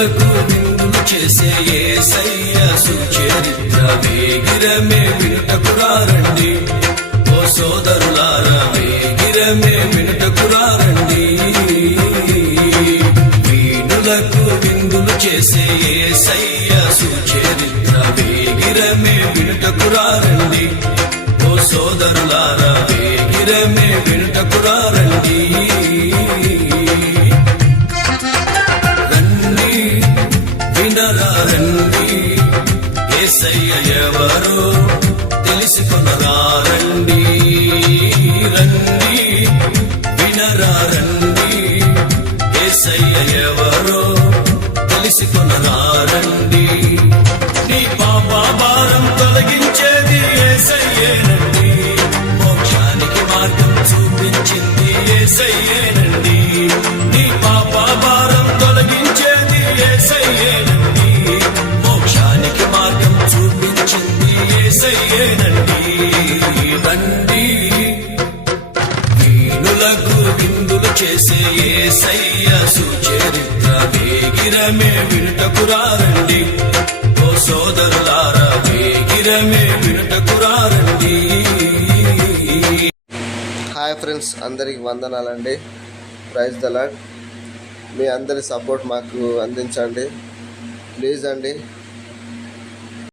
వీణులకు విందులు చేసే యేసయ్య సుచరిత్ర వేగిరమే వినుటకురారండి. ఓ సోదరులారా వేగిరమే వినుటకురారండి. వీణులకు విందులు చేసే యేసయ్య సుచరిత్ర వేగిరమే వినుటకురారండి. ఓ సోదరులారా వేగిరమే వినుటకురారండి. వినరారండి యేసయ్య ఎవరో తెలుసుకొనరారండి. రండి వినరారండి యేసయ్య ఎవరో తెలుసుకొనరారండి. నీ పాప భారం తొలగించేది యేసయ్యేనండి. మోక్షానికి మార్గం చూపించింది యేసయ్యేనండి. నీ పాప భారం తొలగించేది యేసయ్యేనండి. మోక్షానికి మార్గం చూపించింది యేసయ్యేనండి. రండి వీణులకు విందులు చేసే యేసయ్య సుచరిత్ర వేగిరమే వినుటకురారండి. ఓ సోదరులారా వేగిరమే వినుటకురారండి. హాయ్ ఫ్రెండ్స్, అందరికి వందనాలండి. Praise the lord. మీ అందరి సపోర్ట్ మాకు అందించండి ప్లీజ్ అండి.